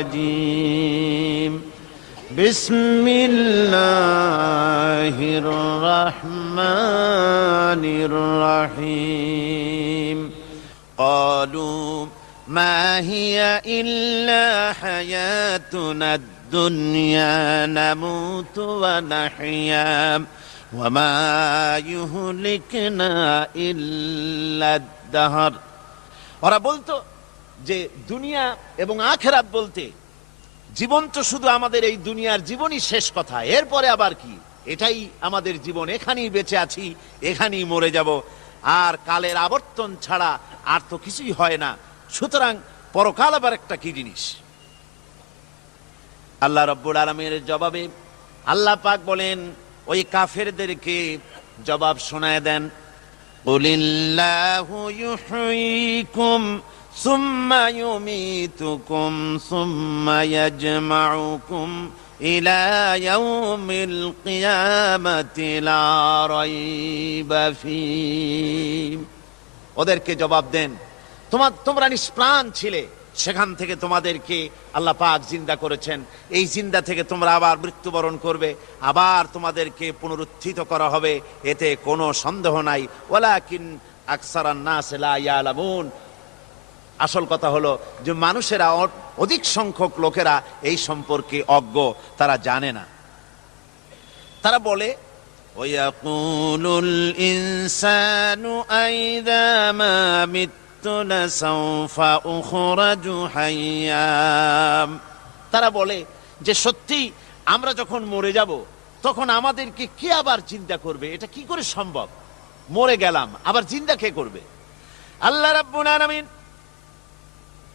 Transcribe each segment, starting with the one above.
الرجيم بسم الله الرحمن الرحيم قالوا ما هي إلا حياتنا الدنيا نموت ونحيا وما يهلكنا إلا الدهر। ওরা বলতো যে দুনিয়া এবং আখিরাত বলতে জীবন তো শুধু আমাদের এই দুনিয়ার জীবনই শেষ কথা, এরপরে আবার কি, এটাই আমাদের জীবন, এখানেই বেঁচে আছি, এখানেই মরে যাব, আর কালের আবর্তন ছাড়া আর তো কিছুই হয় না, সুতরাং পরকাল আবার একটা কি জিনিস। আল্লাহ রাব্বুল আলামিনের জবাবে আল্লাহ পাক বলেন ওই কাফেরদেরকে জবাব শোনায় দেন, কুলিল্লাহু ইউহয়িকুম সুম্মা ইউমীতুকুম সুম্মা ইয়াজমাউকুম ইলা ইয়াউমিল কিয়ামাতি লা রাইবা ফীহ। ওদেরকে জবাব দেন তোমরা নিষ্প্রাণ ছিলে, সেখান থেকে তোমাদেরকে আল্লাহ পাক জিন্দা করেছেন, এই জিন্দা থেকে তোমরা আবার মৃত্যুবরণ করবে, আবার তোমাদেরকে পুনরুত্থিত করা হবে, এতে কোনো সন্দেহ নাই। ওয়ালাকিন আকসারান নাস লা ইয়ালামুন। আসল কথা হলো যে মানুষেরা, অধিক সংখ্যক লোকেরা এই সম্পর্কে অজ্ঞ, তারা জানে না। তারা বলে ওয়ায়াকুলুল ইনসানু আইযা মা তারা বলে যে সত্যি আমরা যখন মরে যাব তখন আমাদেরকে কে আবার চিন্তা করবে, এটা কি করে সম্ভব, মরে গেলাম আবার চিন্তা কে করবে। আল্লাহ রাব্বুল আলামিন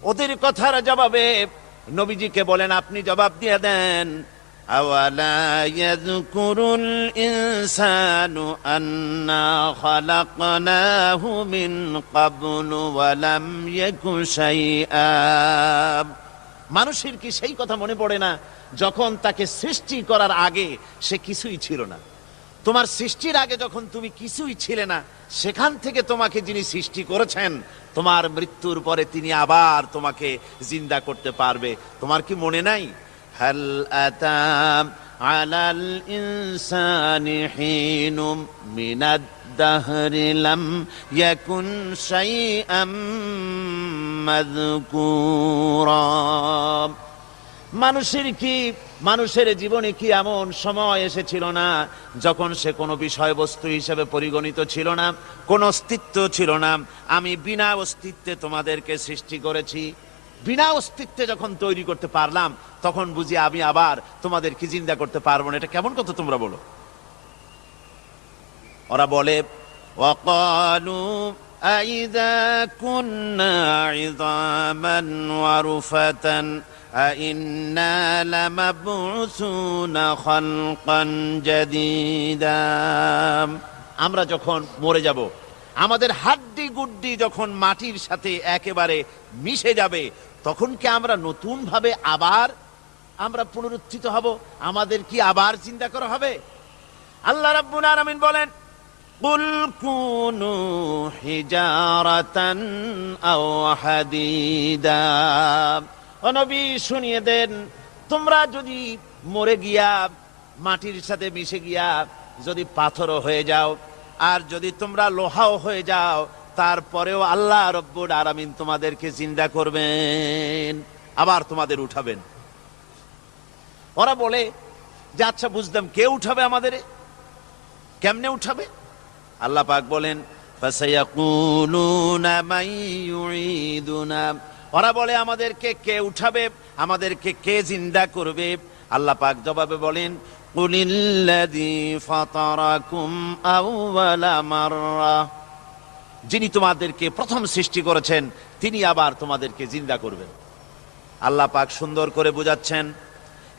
ওদের কথার জবাবে নবীজিকে বলেন আপনি জবাব দিয়ে দেন, আওয়ালা ইয়াযকুরুল ইনসানু আন্না খালাকনাহু মিন ক্বাবলু ওয়া লাম ইয়াকু শাইআ। মানুষের কি সেই কথা মনে পড়ে না যখন তাকে সৃষ্টি করার আগে সে কিছুই ছিল না? তোমার সৃষ্টির আগে যখন তুমি কিছুই ছিলে না, সেখান থেকে তোমাকে যিনি সৃষ্টি করেছেন, তোমার মৃত্যুর পরে তিনি আবার তোমাকে জিন্দা করতে পারবে। তোমার কি মনে নাই, হাল আতা আলাল ইনসানি হিনুম মিনাদ দাহরি লাম ইয়াকুন শাইআম মাযকুরা। মানুষের জীবনে কি এমন সময় এসেছিল না যখন সে কোনো বিষয়বস্তু হিসেবে পরিগণিত ছিল না, কোন অস্তিত্ব ছিল না? আমি বিনা অস্তিত্বে তোমাদেরকে সৃষ্টি করেছি, বিনা অস্তিত্বে যখন তৈরি করতে পারলাম তখন বুঝি আমি আবার তোমাদেরকে জিন্দা করতে পারবো না। এটা কেমন কথা তোমরা বলো? ওরা বলে ওয়াকালু আইযা কুন্না ইযামান ওয়া রুফাতান আইন্না লামাবউসুনা খালকান জাদীদা। আমরা যখন মরে যাব, আমাদের হাড্ডি গুড্ডি যখন মাটির সাথে একেবারে মিশে যাবে, তখন কি আমরা নতুন ভাবে আবার আমরা পুনরুত্থিত হব? আমাদের কি আবার চিন্তা করা হবে? আল্লাহ রাব্বুল আলামিন বলেন কুল কুনু হিজারাতান আও হাদিদা। ও নবী শুনিয়ে দেন, তোমরা যদি মরে গিয়া মাটির সাথে মিশে গিয়া যদি পাথরও হয়ে যাও, আর যদি তোমরা লোহাও হয়ে যাও, তারপরেও আল্লাহ রব্বুল আলামিন তোমাদেরকে জিন্দা করবেন, আবার তোমাদের উঠাবেন। ওরা বলে যে আচ্ছা বুঝলাম, কে উঠাবে আমাদের, কেমনে উঠাবে? আল্লাহ পাক বলেন ফাসায়াকুলুনা মান ইউঈদুনা। ওরা বলে আমাদেরকে কে উঠাবে, আমাদেরকে কে জিন্দা করবে? আল্লাহ পাক জবাবে বলেন কুলিল্লাযী ফাতারাকুম আউওয়ালা মাররা। যিনি তোমাদেরকে প্রথম সৃষ্টি করেছেন তিনি আবার তোমাদেরকে জিন্দা করবেন। আল্লাহ পাক সুন্দর করে বুঝাচ্ছেন।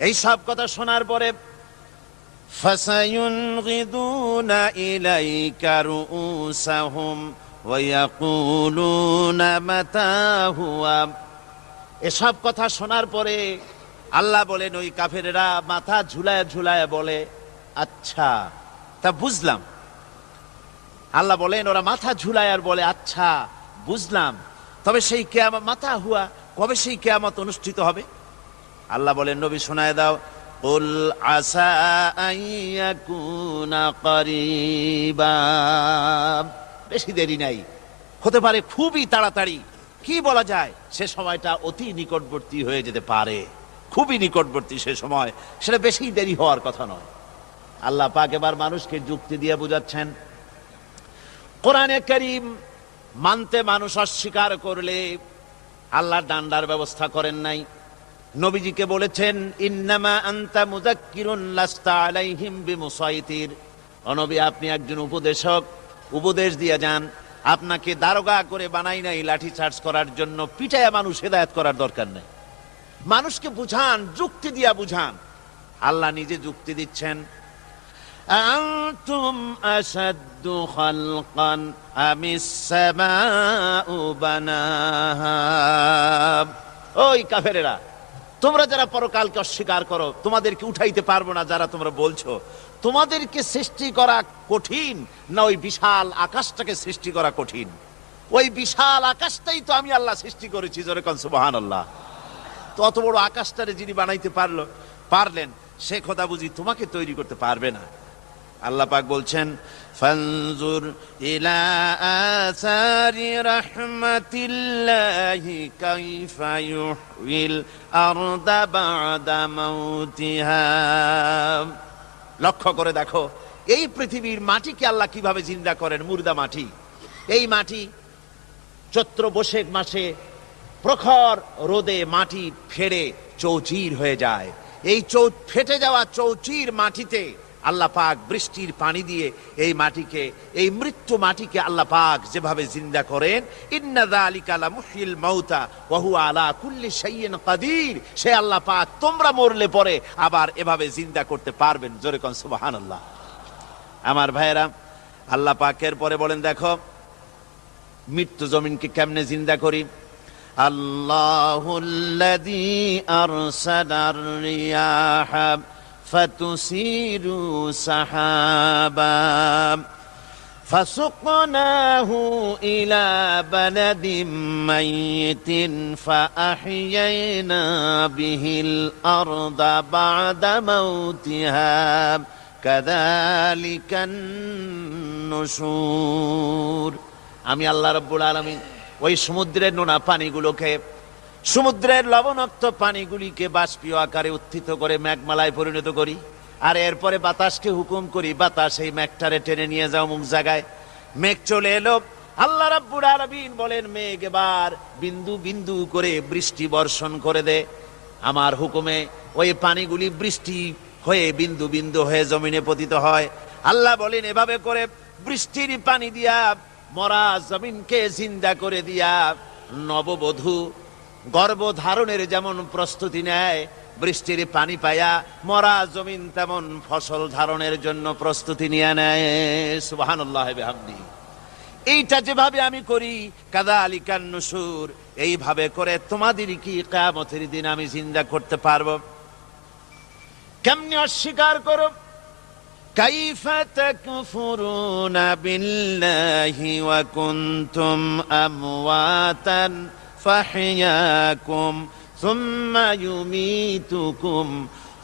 এই সব কথা শোনার পরে ফাসায়ুনগিদুনা ইলাইকা রুউসাহুম ওয়া ইয়াকুলুনা মাতা হুয়া। এসব কথা শোনার পরে আল্লাহ বলেন ওই কাফেরেরা মাথা ঝুলায় ঝুলায় বলে আচ্ছা তা বুঝলাম। আল্লাহ বলেন ওরা মাথা ঝুলায় আর বলে আচ্ছা বুঝলাম, তবে সেই কিয়ামত মাতা হুয়া, কবে সেই কিয়ামত অনুষ্ঠিত হবে? আল্লাহ বলেন, নবী শোনায় দাও, কুল আসা আন ইয়াকুনা করিবা, বেশি দেরি নাই, হতে পারে খুবই তাড়াতাড়ি। কি বলা যায়, সে সময়টা অতি নিকটবর্তী হয়ে যেতে পারে, খুবই নিকটবর্তী সে সময়, সেটা বেশি দেরি হওয়ার কথা নয়। আল্লাহ পাক এবার মানুষকে যুক্তি দিয়ে বুঝাচ্ছেন, কোরআনে কারীম মানতে মানুষ অস্বীকার করলে আল্লাহর ডান্ডার ব্যবস্থা করেন নাই। নবীজিকে বলেছেন, ইন্নামা আনতা মুযাক্কিরুন লাস্তা আলাইহিম বিমুসাইতির, ও নবী আপনি একজন উপদেশক, উপদেশ দিয়ে যান, আপনাকে দারোগা করে বানাই নাই লাঠি চার্জ করার জন্য, পিটায়া মানুষ হেদায়েত করার দরকার নেই। মানুষকে বুঝান, যুক্তি দিয়া বুঝান। আল্লাহ নিজে যুক্তি দিচ্ছেন, আনতুম আশাদ্দু খালকান আমিস সামাউ বানাহা, ওই কাফেরেরা, তোমরা যারা পরকালকে অস্বীকার করো, তোমাদেরকে উঠাইতে পারবো না যারা তোমরা বলছো, তোমাদেরকে সৃষ্টি করা কঠিন না ওই বিশাল আকাশটাকে সৃষ্টি করা কঠিন? ওই বিশাল আকাশটাই তো আমি আল্লাহ সৃষ্টি করেছি, জোরে কোন সুবহানাল্লাহ। তো অত বড় আকাশটারে যিনি বানাইতে পারলেন, সে খোদা বুঝি তোমাকে তৈরি করতে পারবে না? আল্লাহ পাক বলছেন, ফানজুর ইলা আসারি রাহমাতিল্লাহি কাইফা ইউহিল আরদা বাদা মাউতিহা, লক্ষ্য করে দেখো এই পৃথিবীর মাটিকে আল্লাহ কিভাবে জিন্দা করেন, মুর্দা মাটি। এই মাটি চৈত্র বৈশাখ মাসে প্রখর রোদে মাটি ফেড়ে চৌচির হয়ে যায়। এই ফেটে যাওয়া চৌচির মাটিতে আল্লাহ পাক বৃষ্টির পানি দিয়ে এই মাটিকে, এই মৃত্যু মাটিকে আল্লাহ পাক যেভাবে জিন্দা করেন, ইন্না যালিকা লামুহয়িল মাউতা ওয়া হুয়া আলা কুল্লি শাইইন কাদির, সে আল্লাহ পাক তোমরা মরলে পরে আবার এভাবে জিন্দা করতে পারবেন, জোরে কোন সুবহানাল্লাহ। আমার ভাইয়েরা, আল্লাহ পাকের পরে বলেন, দেখো মৃত্যু জমিনকে কেমনে জিন্দা করি। আল্লাহুল্লাযী আরসালার রিয়াহা ফাতুসিরু সাহাবা ফাসুকনাহু ইলা বালাদিম মাইয়িতিন ফাআহইয়ানা বিহিল আরদা বা'দা মাউতিহা কাযালিকান নুশুর। আমি আল্লাহ রাব্বুল আলামিন ওই সমুদ্রের নোনা পানিগুলোকে, সমুদ্রের লবণাক্ত পানিগুলিকে বাষ্পীয় আকারে উত্থিত করে মেঘমালায় পরিণত করি, আর এরপরে বাতাসকে হুকুম করি, বাতাস এই মেঘটারে টেনে নিয়ে যাও মুখ জায়গায়। মেঘ চলে এলো, আল্লাহ রাব্বুল আলামিন বলেন, মেঘ এবার বিন্দু বিন্দু করে বৃষ্টি বর্ষণ করে দে আমার হুকুমে। ওই পানিগুলি বৃষ্টি হয়ে বিন্দু বিন্দু হয়ে জমিনে পতিত হয়। আল্লাহ বলেন, এভাবে করে বৃষ্টির পানি দিয়া মরা জমিনকে জিন্দা করে দিয়া নববধূ গর্ভধারণের যেমন প্রস্তুতি নেয়, বৃষ্টির পানি পায়া মরা জমিন তেমন ফসল ধারণের জন্য প্রস্তুতি নিয়ে নেয়। সুবহানাল্লাহি বিহামদিহি। এইটা যেভাবে আমি করি, কাযালিকান নুশুর, এইভাবে করে তোমাদের কি কিয়ামতের দিন আমি জিন্দা করতে পারবো? কেমনে অস্বীকার করো? কাইফা তাকফুরুনা বিল্লাহি ওয়া কুনতুম আমওয়াতান ফাহইয়াকুম সুম্মা ইউমীতুকুম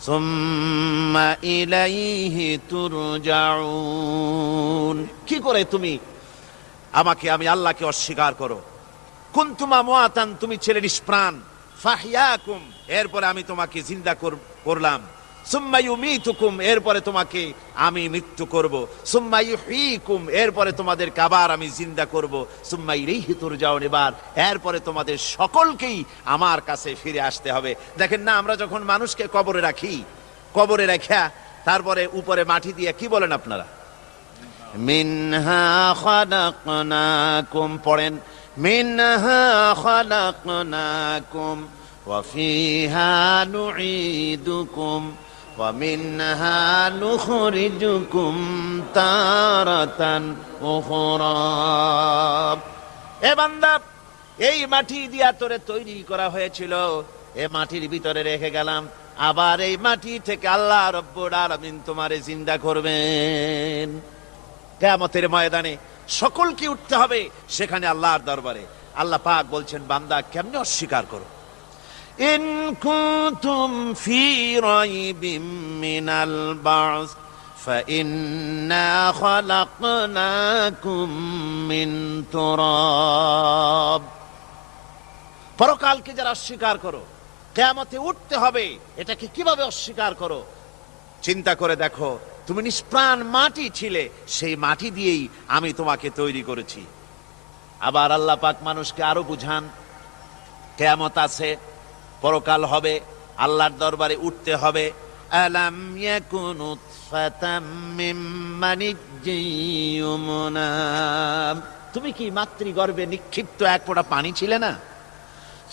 সুম্মা ইলাইহি তুরজাউন। কি করে তুমি আমাকে, আমি আল্লাহকে অস্বীকার করো? কুনতুম আমওয়াতান, তুমি ছিলে নিষ্প্রাণ, ফাহইয়াকুম, এরপরে আমি তোমাকে জিন্দা করলাম, সুম্মা ইউমীতুকুম, এরপরে তোমাকে আমি মৃত্যু করব, সুম্মা ইউহয়ীকুম, এরপরে তোমাদেরকে আবার আমি জিন্দা করব, সুম্মা ইলাইহি তুরজাউন, এরপরে তোমাদের সকলকেই আমার কাছে ফিরে আসতে হবে। দেখেন না, আমরা যখন মানুষকে কবরে রাখি, কবরে রাখা তারপরে উপরে মাটি দিয়ে কি বলেন আপনারা? মিনহা খালাকনাকুম, পড়েন, মিনহা খালাকনাকুম ওয়া ফিহা নুঈদুকুম ওয়া মিনহা নুখরিজুকুম তারাতান উখরা। এ বান্দা, এই মাটি দিয়া তোরে তৈরি করা হয়েছিল, এ মাটির ভিতরে রেখে গেলাম, আবার এই মাটি থেকে আল্লাহ রব্বুল আলামিন তোমারে জিন্দা করবেন। কিয়ামতের ময়দানে সকলকে উঠতে হবে সেখানে আল্লাহর দরবারে। আল্লাহ পাক বলছেন, বান্দা কেমনে অস্বীকার করো? ইন কুনতুম ফি রাইবিম মিনাল বা'স فإنا خلقناكم من تراب। পরকালকে যারা অস্বীকার করো, কিয়ামতে উঠতে হবে, এটাকে কিভাবে অস্বীকার করো? চিন্তা করে দেখো, তুমি নিষ্প্রাণ মাটি ছিলে, সেই মাটি দিয়েই আমি তোমাকে তৈরি করেছি। আবার আল্লাহ পাক মানুষকে আরো বুঝান, কিয়ামত আছে, পরকাল হবে, আল্লাহর দরবারে উঠতে হবে। আলাম ইয়াকুন নুতফাতাম মিন মানিয়্যিন ইউমনা, তুমি কি মাতৃগর্ভে নিক্ষিপ্ত এক ফোঁটা পানি ছিলে না?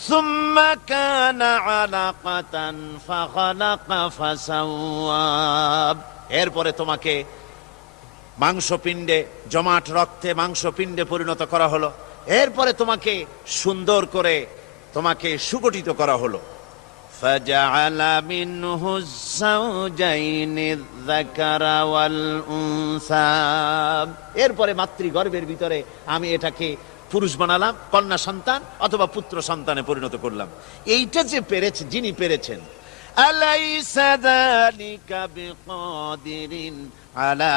সুম্মা কানা আলাকাতান ফাখালাকা ফাসাওয়া, এরপরে তোমাকে মাংসপিণ্ডে, জমাট রক্তে মাংসপিণ্ডে পরিণত করা হলো, এরপরে তোমাকে সুন্দর করে তোমাকে সুগঠিত করা হলো। ফাজআলা মিনহু যাওজাইনি যাকারা ওয়াল উনসা, এরপরে মাতৃগর্ভের ভিতরে আমি এটাকে পুরুষ বানালাম, কন্যা সন্তান অথবা পুত্র সন্তানে পরিণত করলাম। এইটা যে পেরেছে, যিনি পেরেছেন, আলাইসা যালিকা বিকাদিরিন আলা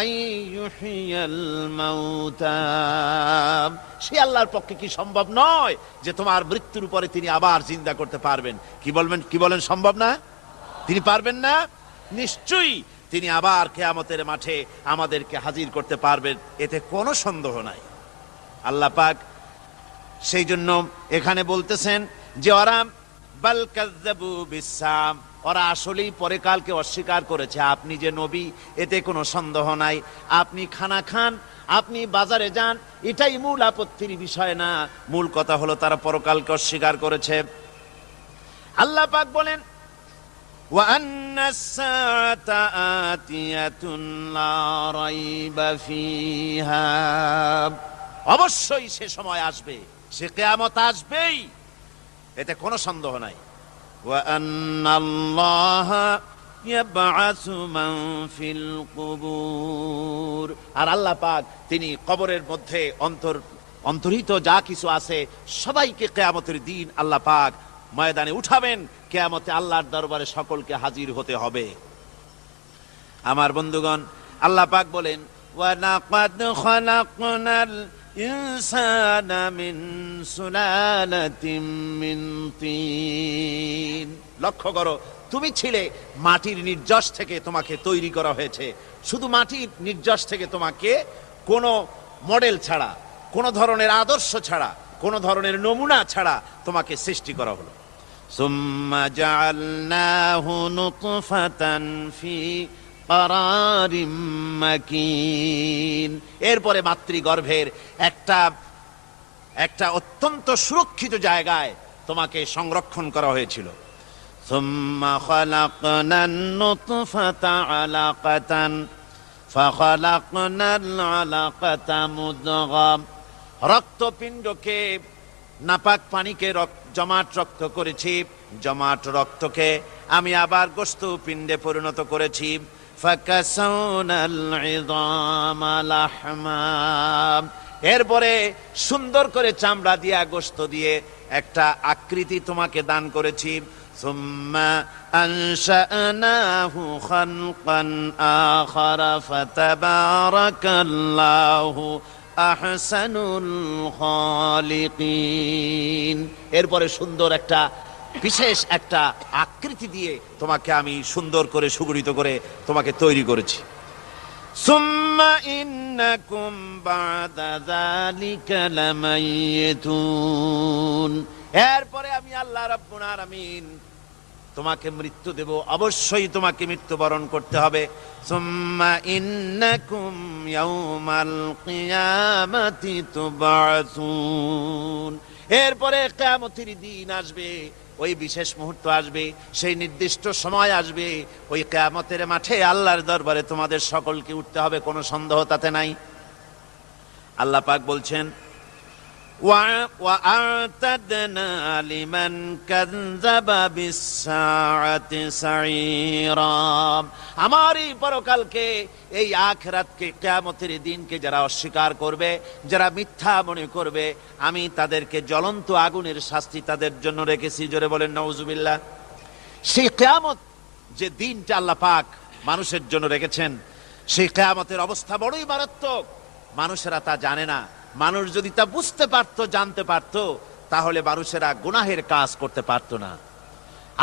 আইয়ুহিয়াল মাউতা, সে আল্লাহর পক্ষে কি সম্ভব নয় যে তোমার মৃত্যুর উপরে তিনি আবার জিন্দা করতে পারবেন? কি বলেন সম্ভব না? তিনি পারবেন না? নিশ্চয়ই তিনি আবার কিয়ামতের মাঠে আমাদেরকে হাজির করতে পারবেন, এতে কোনো সন্দেহ নাই। আল্লাহ পাক সেই জন্য এখানে বলতেছেন যে ওরা বাল কাযযাবু বিসসাম, ওরা আসলেই পরকালকে অস্বীকার করেছে। আপনি যে নবী, এতে কোনো সন্দেহ নাই। আপনি খানা খান, আপনি বাজারে যান, এটাই মূল আপত্তির বিষয় না। মূল কথা হলো তারা পরকালকে অস্বীকার করেছে। আল্লাহ পাক বলেন ওয়া আন্নাস সাআতা আতিয়াতুন লা রাইবা ফিহা, অবশ্যই সে সময় আসবে, সে কিয়ামত আসবেই, এতে কোনো সন্দেহ নাই। ওয়া আন্নাল্লাহা ইয়াবআসু মান ফিল কুবুর, আর আল্লাহ পাক তিনি কবরের মধ্যে অন্তর্হিত যা কিছু আছে সবাইকে কিয়ামতের দিন আল্লাহ পাক ময়দানে উঠাবেন। কিয়ামতে আল্লাহর দরবারে সকলকে হাজির হতে হবে। আমার বন্ধুগণ, আল্লাহ পাক বলেন ওয়া লাকাদ খালাকনাল ইনসানা মিন সুলালাতিন মিন তিন, লক্ষ্য করো, তুমি ছিলে মাটির নির্যাস থেকে তোমাকে তৈরি করা হয়েছে। শুধু মাটির নির্যাস থেকে তোমাকে কোনো মডেল ছাড়া, কোনো ধরনের আদর্শ ছাড়া, কোনো ধরনের নমুনা ছাড়া তোমাকে সৃষ্টি করা হলো। সুম্মা জাআলনাহু নুতফাতান ফি কারারিম মাকিন, এরপরে মাতৃগর্ভের একটা অত্যন্ত সুরক্ষিত জায়গায় তোমাকে সংরক্ষণ করা হয়েছিল। সুম্মা খালাকনান নুতফাতা আলাকাতান ফাখালাকনাল আলাকাতা মুদগা, রক্তপিণ্ডকে, নাপাক পানিকে জমাট রক্ত করেছি, জমাট রক্তকে আমি আবার গোশত পিণ্ডে পরিণত করেছি। ফাকাসাউনাল ইযামা লাহমা, এরপরে সুন্দর করে চামড়া দিয়ে, গোশত দিয়ে একটা আকৃতি তোমাকে দান করেছি। সুম্মা আনশানাহু খালকান আখারা ফাতাবারাকাল্লাহু আহসানুল খালিকিন, এরপরে সুন্দর একটা বিশেষ একটা আকৃতি দিয়ে তোমাকে আমি সুন্দর করে সুগঠিত করে তোমাকে তৈরি করেছি। সুম্মা ইন্নাকুম বা'দা যালিকা লামাইয়িতুন, এরপরে আমি আল্লাহ রাব্বুল আলামিন তোমাকে মৃত্যু দেব, অবশ্যই তোমাকে মৃত্যুবরণ করতে হবে। সুম্মা ইন্নাকুম ইয়াউমাল কিয়ামাতি তুবআসুন, এরপরে কিয়ামতের দিন আসবে, ওই বিশেষ মুহূর্ত আসবে, সেই নির্দিষ্ট সময় আসবে, ওই কিয়ামতের মাঠে আল্লাহর দরবারে তোমাদের সকলকে উঠতে হবে, কোনো সন্দেহ তাতে নাই। আল্লাহ পাক বলছেন وأعتدنا لمن كذب بالساعة سعيرا। আমার এই পরকালকে, এই আখিরাতকে, কিয়ামতের দিনকে যারা অস্বীকার করবে, যারা মিথ্যা মনে করবে, আমি তাদেরকে জ্বলন্ত আগুনের শাস্তি তাদের জন্য রেখেছি। জোরে বলেন নাউজুবিল্লাহ। সেই কিয়ামত যে দিনটা আল্লাহ পাক মানুষের জন্য রেখেছেন, সেই কিয়ামতের অবস্থা বড়ই মারাত্মক। মানুষেরা তা জানে না। মানুষ যদি তা বুঝতে পারত, জানতে পারত, তাহলে মানুষেরা গুনাহের কাজ করতে পারত না।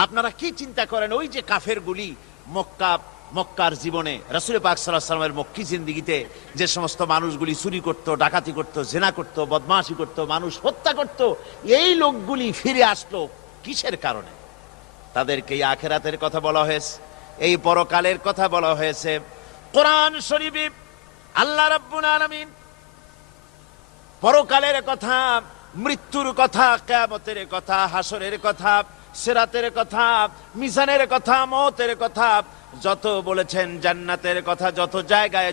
আপনারা কি চিন্তা করেন, ওই যে কাফেরগুলি মক্কার জীবনে, রাসূল পাক সাল্লাল্লাহু আলাইহি ওয়াসাল্লামের মক্কি জিন্দেগিতে যে সমস্ত মানুষগুলি চুরি করত, ডাকাতি করত, জিনা করত, বদমাশি করত, মানুষ হত্যা করত, এই লোকগুলি ফিরে আসলো কিসের কারণে? তাদেরকে এই আখিরাতের কথা বলা হয়েছে, এই পরকালের কথা বলা হয়েছে। কোরআন শরীফে আল্লাহ রাব্বুল আলামিন পরকালের কথা, মৃত্যুর কথা, কিয়ামতের কথা, হাসরের কথা, সিরাতের কথা, মিজানের কথা, মওতের কথা যত বলেছেন, জান্নাতের কথা যত জায়গায়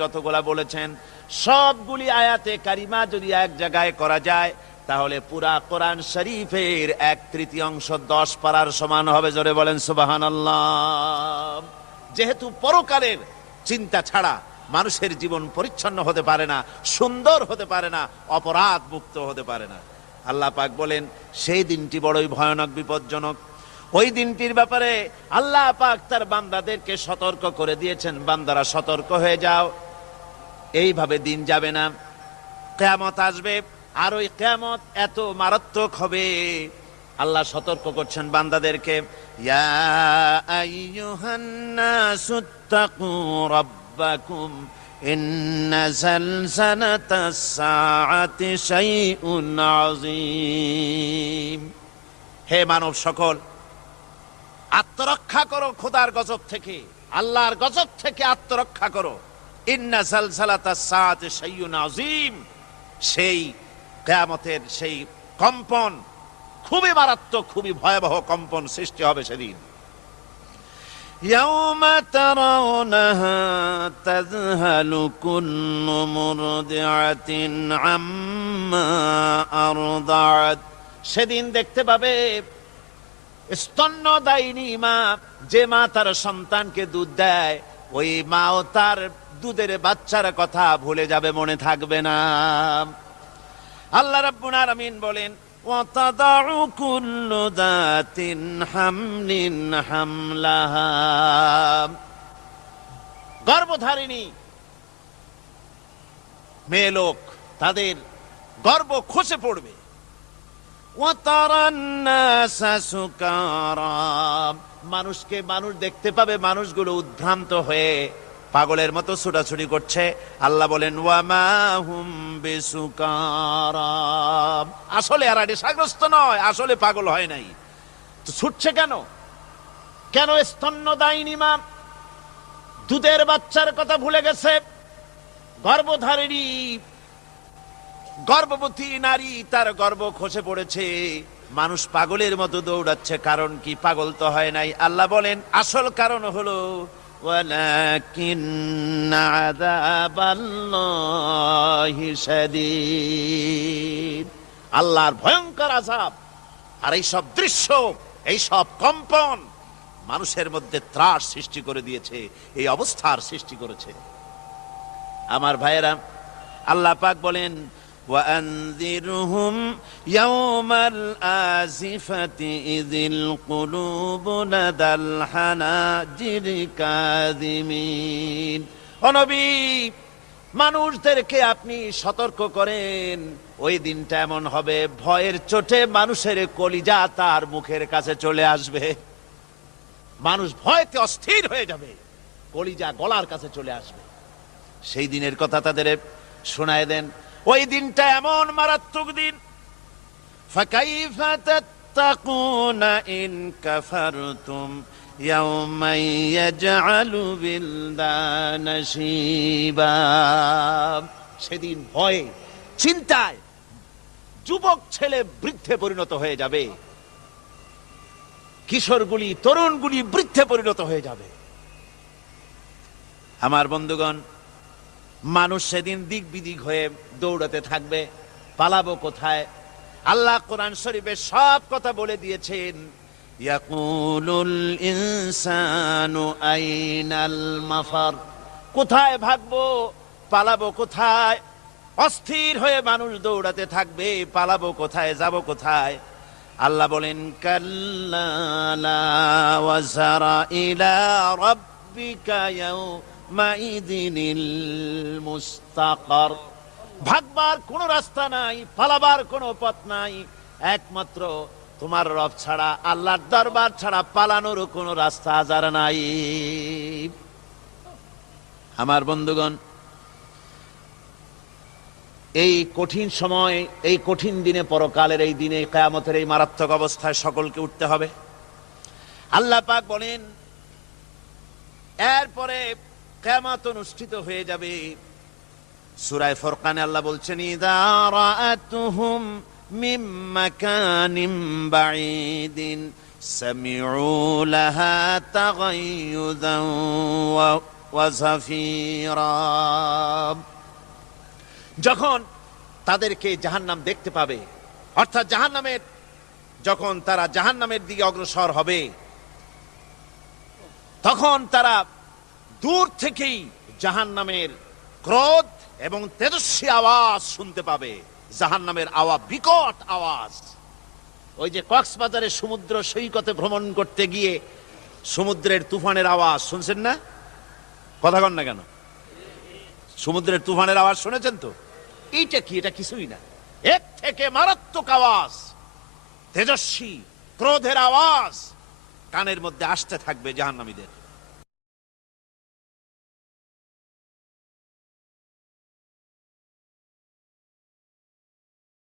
যতগুলা বলেছেন, সবগুলি আয়াতে কারিমা যদি এক জায়গায় করা যায়, তাহলে পুরা কোরআন শরীফের 1/3 10 পারার সমান হবে। জোরে বলেন সুবহানাল্লাহ। যেহেতু পরকালের চিন্তা ছাড়া মানুষের জীবন পরিচ্ছন্ন হতে পারে না, সুন্দর হতে পারে না, অপরাধ মুক্ত হতে পারে না। আল্লাহ পাক বলেন সেই দিনটি বড়ই ভয়ানক, বিপজ্জনক। ওই দিনটির ব্যাপারে আল্লাহ পাক তার বান্দাদেরকে সতর্ক করে দিয়েছেন, বান্দারা সতর্ক হয়ে যাও, এইভাবে দিন যাবে না, কিয়ামত আসবে। আর ওই কিয়ামত এত মারাত্মক হবে, আল্লাহ সতর্ক করছেন বান্দাদেরকে। ইয়া আইয়ুহান নাসুত্তাকু রাব্বাকুম ইন্না যালযালাতাস সাআতি শাইউন আযীম। হে মানব সকল, আত্মরক্ষা করো খোদার গজব থেকে, আল্লাহর গজব থেকে আত্মরক্ষা করো। ইন্না যালযালাতাস সাআতি শাইউন আযীম, সেই কিয়ামতের সেই কম্পন খুবই মারাত্মক, খুবই ভয়াবহ কম্পন সৃষ্টি হবে সেদিন। ইয়াউমা তারাউনাহা তাযহালু কুল্লু মুরদিআতিন আম্মা আরদাআত। সেদিন দেখতে পাবে স্তন্যদায়িনী মা, যে মা তার সন্তানকে দুধ দেয়, ওই মাও তার দুধের বাচ্চার কথা ভুলে যাবে, মনে থাকবে না। আল্লাহ রাব্বুল আলামিন বলেন ওয়াতাদাউ কুল্লু যাতিন হামলিন হামলাহা। গর্ভধারিণী মেয়ে লোক, তাদের গর্ভ খসে পড়বে। ওয়াতারান নাসা সুকারা, মানুষকে মানুষ দেখতে পাবে, মানুষগুলো উদ্ভ্রান্ত হয়ে পাগলের মতো ছুটাছুটি করছে। আল্লাহ বলেন ওয়ামা হুম বিসুকারা, আসলে আর নেশাগ্রস্ত নয়, আসলে পাগল হয় নাই। তো ছুটছে কেন? কেন? স্তন্যদায়িনী মা দুধের বাচ্চার কথা ভুলে গেছে। গর্ভধারিণী গর্ভবতী নারী, তার গর্ভ খসে পড়েছে, মানুষ পাগলের মতো দৌড়াচ্ছে। কারণ কি? পাগল তো হয় নাই। আল্লাহ বলেন আসল কারণ হলো ওয়ালাকিন্না আযাবাল্লাহি শাদীদ, আল্লাহর ভয়ঙ্কর আযাব। আর এই সব দৃশ্য, এই সব কম্পন মানুষের মধ্যে ত্রাস সৃষ্টি করে দিয়েছে, এই অবস্থার সৃষ্টি করেছে। আমার ভাইয়েরা, আল্লাহ পাক বলেন وأنذرهم يوم الآزفة إذ القلوب لدى الحناجر كاظمين। ও নবী, মানুষদেরকে আপনি সতর্ক করেন, ওই দিনটা এমন হবে, ভয়ের চোটে মানুষের কলিজা তার মুখের কাছে চলে আসবে। মানুষ ভয়তে অস্থির হয়ে যাবে, কলিজা গলার কাছে চলে আসবে। সেই দিনের কথা তাদের শোনায় দেন। ওই দিনটা এমন মারাত্মক দিন। ফাকাইফা তাত্তাকুনা ইন কাফারতুম ইয়াওমা ইয়াজআলু বিলদানা শিবা। সেদিন ভয়ে, চিন্তায় যুবক ছেলে বৃদ্ধে পরিণত হয়ে যাবে, কিশোরগুলি, তরুণগুলি বৃদ্ধে পরিণত হয়ে যাবে। আমার বন্ধুগণ, মানুষ সেদিন দিক বিদিক হয়ে দৌড়াতে থাকবে। পালাবো কোথায়? আল্লাহ কোরআন শরীফে সব কথা বলে দিয়েছেন। ইয়াকুলুল ইনসানু আইনাল মাফার, কোথায় ভাগবো, পালাবো কোথায়? অস্থির হয়ে মানুষ দৌড়াতে থাকবে, পালাবো কোথায়, যাব কোথায়? আল্লাহ বলেন কাল্লা লা ওয়াজারা ইলা রাব্বিকা ইয়াউমাইদিনিল মুস্তাকার। ভাগবার কোনো রাস্তা নাই, পালাবার কোনো পথ নাই, একমাত্র তোমার রব ছাড়া, আল্লাহর দরবার ছাড়া পালানোর কোনো রাস্তা আজার নাই। আমার বন্ধুগণ, এই কঠিন সময়, এই কঠিন দিনে, পরকালের এই দিনে, কিয়ামতের এই মারাত্মক অবস্থায় সকলকে উঠতে হবে। আল্লাহ পাক বলেন এরপরে কিয়ামত অনুষ্ঠিত হয়ে যাবে। সূরা ফুরকানে আল্লাহ বলছেন ইযা রাআতুহুম মিন মাকানিন বাঈদিন সামিউ লাহা তাগায়ুযান ওয়া যাফীরা। যখন তাদেরকে জাহান্নাম দেখতে পাবে, অর্থাৎ জাহান্নামের, যখন তারা জাহান্নামের দিকে অগ্রসর হবে, তখন তারা দূর থেকেই জাহান্নামের ক্রোধ এবং তেজস্বী আওয়াজ শুনতে পাবে। জাহান্নামের আওয়াজ, বিকট আওয়াজ। ওই যে কক্সবাজারে সমুদ্র সৈকতে ভ্রমণ করতে গিয়ে সমুদ্রের তুফানের আওয়াজ শুনছেন না? কথা কন না কেন? সমুদ্রের তুফানের আওয়াজ শুনেছেন তো? এইটা কি? এটা কিছুই না, এর থেকে মারাত্মক আওয়াজ, তেজস্বী ক্রোধের আওয়াজ কানের মধ্যে আসতে থাকবে জাহান্নামীদের।